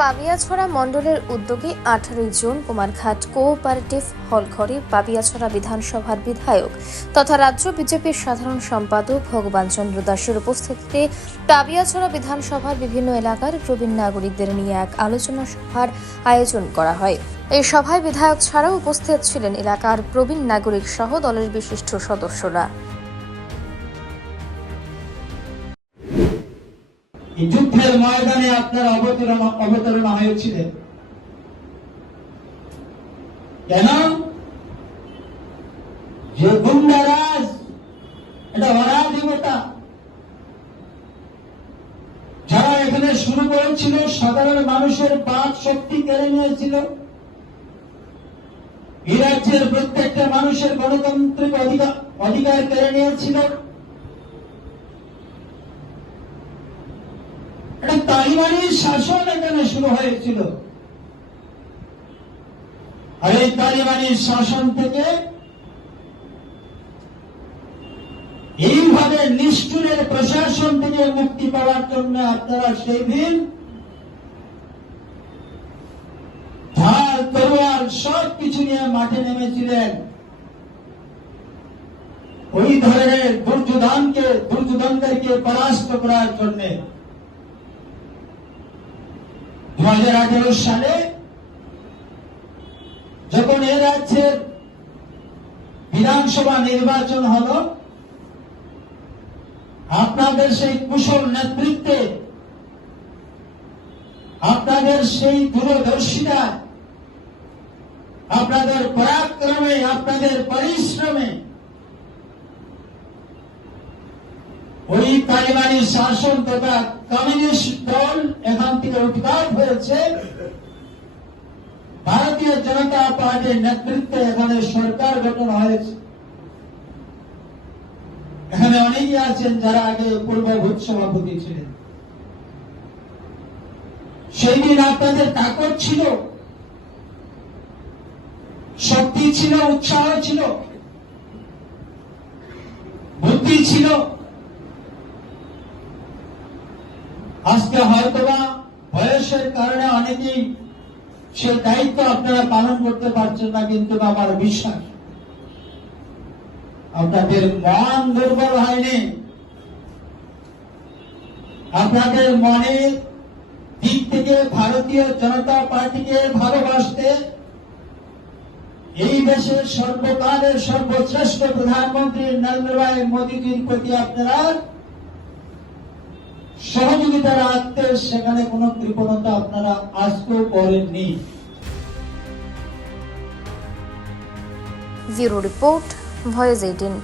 পাবিয়াছড়া মণ্ডলের উদ্যোগে আঠারোই জুন কুমারঘাট কোঅপারেটিভ হলঘরে পাবিয়াছড়া বিধানসভার বিধায়ক তথা রাজ্য বিজেপির সাধারণ সম্পাদক ভগবান চন্দ্র দাসের উপস্থিতিতে পাবিয়াছড়া বিধানসভার বিভিন্ন এলাকার প্রবীণ নাগরিকদের নিয়ে এক আলোচনা সভার আয়োজন করা হয়। এই সভায় বিধায়ক ছাড়াও উপস্থিত ছিলেন এলাকার প্রবীণ নাগরিক সহ দলের বিশিষ্ট সদস্যরা। যুদ্ধের ময়দানে আপনার অবতরণ অবতরণ হয়েছিলেন। কেন? যে গুন্ডারাজ এটা অরাজকতা। যারা এখানে শুরু করেছিল, সাধারণ মানুষের বাক শক্তি কেড়ে নিয়েছিল। এই রাজ্যের প্রত্যেকটা মানুষের গণতান্ত্রিক অধিকার অধিকার কেড়ে নিয়েছিল। তালিবানি শাসন এখানে শুরু হয়েছিল। আর এই তালিবানি শাসন থেকে এইভাবে নিষ্ঠুরের প্রশাসন থেকে মুক্তি পাওয়ার জন্য আপনারা সেই দিন ঢাল তরোয়াল সব কিছু নিয়ে মাঠে নেমেছিলেন। ওই ধরনের দুর্যোধনকে দু হাজার আঠারো সালে যখন এ রাজ্যের বিধানসভা নির্বাচন হল, আপনাদের সেই কুশল নেতৃত্বে, আপনাদের সেই দূরদর্শিতা, আপনাদের পরাক্রমে, আপনাদের পরিশ্রমে ওই তালিবানি শাসন তথা কমিউনিস্ট দল এখান থেকে উৎখাত হয়েছে। ভারতীয় জনতা পার্টির নেতৃত্বে এখানে সরকার গঠন হয়েছে। এখানে অনেকেই আছেন যারা আগে পূর্বভূত সভাপতি ছিলেন। সেই দিন আপনাদের তাকত ছিল, শক্তি ছিল, উৎসাহ ছিল, বুদ্ধি ছিল। আজকে হয়তোবা বয়সের কারণে অনেকেই সেই দায়িত্ব আপনারা পালন করতে পারছেন না, কিন্তু আমার বিশ্বাস। আপনাদের মন দুর্বল হয়নি। আপনাদের মনে দিক থেকে ভারতীয় জনতা পার্টিকে ভালোবাসতে এই দেশের সর্বকালের সর্বশ্রেষ্ঠ প্রধানমন্ত্রী নরেন্দ্র ভাই মোদীজির প্রতি আপনারা সহযোগিতা রাখতে সেখানে কোনো কৃপণতা আপনারা আজকেও করেননি। Zero report voice eighteen